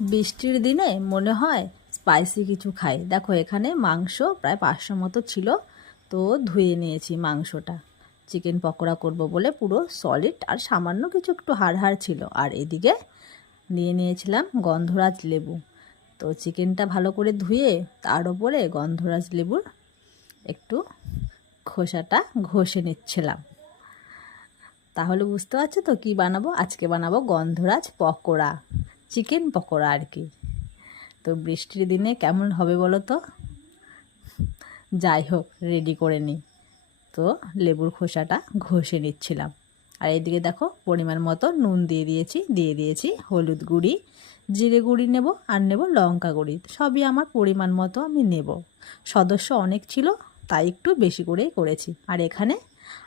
বৃষ্টির দিনে মনে হয় স্পাইসি কিছু খাই। দেখো, এখানে মাংস প্রায় পাঁচশো মতো ছিল, তো ধুয়ে নিয়েছি মাংসটা। চিকেন পকোড়া করব বলে পুরো সলিড আর সামান্য কিছু একটু হাড় ছিল। আর এদিকে নিয়ে নিয়েছিলাম গন্ধরাজ লেবু। তো চিকেনটা ভালো করে ধুয়ে তার ওপরে গন্ধরাজ লেবুর একটু খোসাটা ঘষে নিচ্ছিলাম। তাহলে বুঝতে পারছ তো কি বানাবো? আজকে বানাবো গন্ধরাজ পকোড়া। চিকেন পকোড়া আর কি। তো বৃষ্টির দিনে কেমন হবে বলো তো? যাই হোক রেডি করে নিই তো লেবুর খোসাটা ঘষে নিচ্ছিলাম। আর এদিকে দেখো, পরিমাণ মতো নুন দিয়ে দিয়েছি দিয়ে দিয়েছি হলুদ গুঁড়ি, জিরে গুঁড়ি নেব আর নেব লঙ্কা গুঁড়ি। সবই আমার পরিমাণ মতো আমি নেব। সদস্য অনেক ছিল, তাই একটু বেশি করেই করেছি। আর এখানে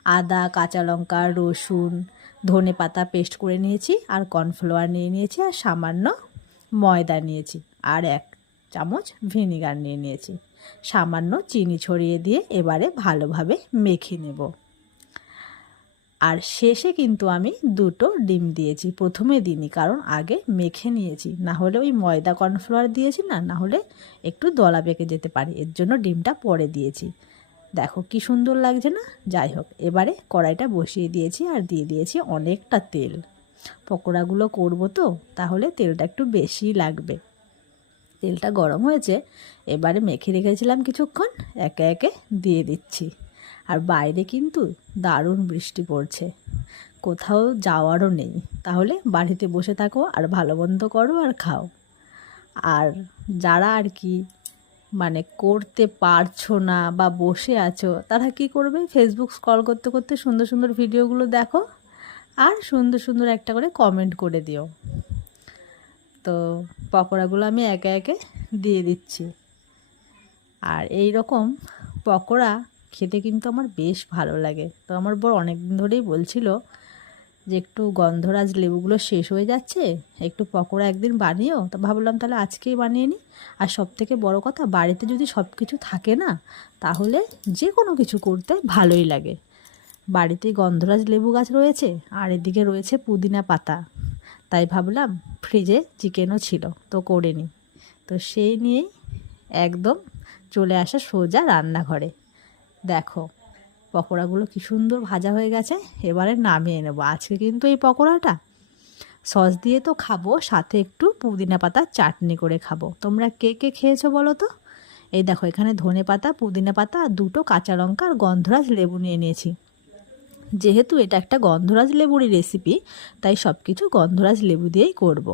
আদা, কাঁচা লঙ্কা, রসুন ধনে পাতা পেস্ট করে নিয়েছি, আর কর্নফ্লাওয়ার নিয়ে নিয়েছি, আর সামান্য ময়দা নিয়েছি, আর এক চামচ ভিনিগার নিয়ে নিয়েছি। সামান্য চিনি ছড়িয়ে দিয়ে এবারে ভালোভাবে মেখে নেব। আর শেষে কিন্তু আমি দুটো ডিম দিয়েছি, প্রথমে দিনই কারণ আগে মেখে নিয়েছি। না হলে ওই ময়দা কর্নফ্লাওয়ার দিয়েছি না না হলে একটু দলা পেকে যেতে পারি, এর জন্য ডিমটা পরে দিয়েছি। দেখো কি সুন্দর লাগছে না? যাই হোক, এবারে কড়াইটা বসিয়ে দিয়েছি আর দিয়ে দিয়েছি অনেকটা তেল। পকোড়াগুলো করব তো, তাহলে তেলটা একটু বেশি লাগবে। তেলটা গরম হয়েছে, এবারে মেখে রেখেছিলাম কিছুক্ষণ, একে একে দিয়ে দিচ্ছি। আর বাইরে কিন্তু দারুণ বৃষ্টি পড়ছে। কোথাও যাওয়ারও নেই। তাহলে বাড়িতে বসে থাকো আর ভালো মন্দ করো আর খাও। আর যারা আর কি মানে করতে পারছ না বা বসে আছো, তারা কি করবে? ফেসবুক স্ক্রল করতে করতে সুন্দর সুন্দর ভিডিওগুলো দেখো আর সুন্দর সুন্দর একটা করে কমেন্ট করে দিও। তো পকোড়াগুলো আমি একে একে দিয়ে দিচ্ছি। আর এই রকম পকোড়া খেতে কিন্তু আমার বেশ ভালো লাগে। তো আমার বর অনেক দিন ধরেই বলছিল যে একটু গন্ধরাজ লেবুগুলো শেষ হয়ে যাচ্ছে, একটু পকোড়া একদিন বানিয়েও তো ভাবলাম তাহলে আজকেই বানিয়ে নিই। আর সব থেকে বড় কথা, বাড়িতে যদি সব কিছু থাকে না, তাহলে যে কোনো কিছু করতে ভালোই লাগে। বাড়িতে গন্ধরাজ লেবু গাছ রয়েছে, আর এদিকে রয়েছে পুদিনা পাতা। তাই ভাবলাম ফ্রিজে চিকেনও ছিল, তো করে নিই। তো সেই নিয়েই একদম চলে আসা সোজা রান্নাঘরে। দেখো পকোড়াগুলো কি সুন্দর ভাজা হয়ে গেছে, এবারে নামিয়ে নেব। আজকে কিন্তু এই পকোড়াটা। সস দিয়ে তো খাব, সাথে একটু পুদিনা পাতার চাটনি করে খাব। তোমরা কে কে খেয়েছো বলো তো? এই দেখো, এখানে ধনে পাতা, পুদিনা পাতা, আর দুটো কাঁচা লঙ্কা আর গন্ধরাজ লেবু নিয়ে নিয়েছি। যেহেতু এটা একটা গন্ধরাজ লেবুরই রেসিপি তাই সব কিছু গন্ধরাজ লেবু দিয়েই করব।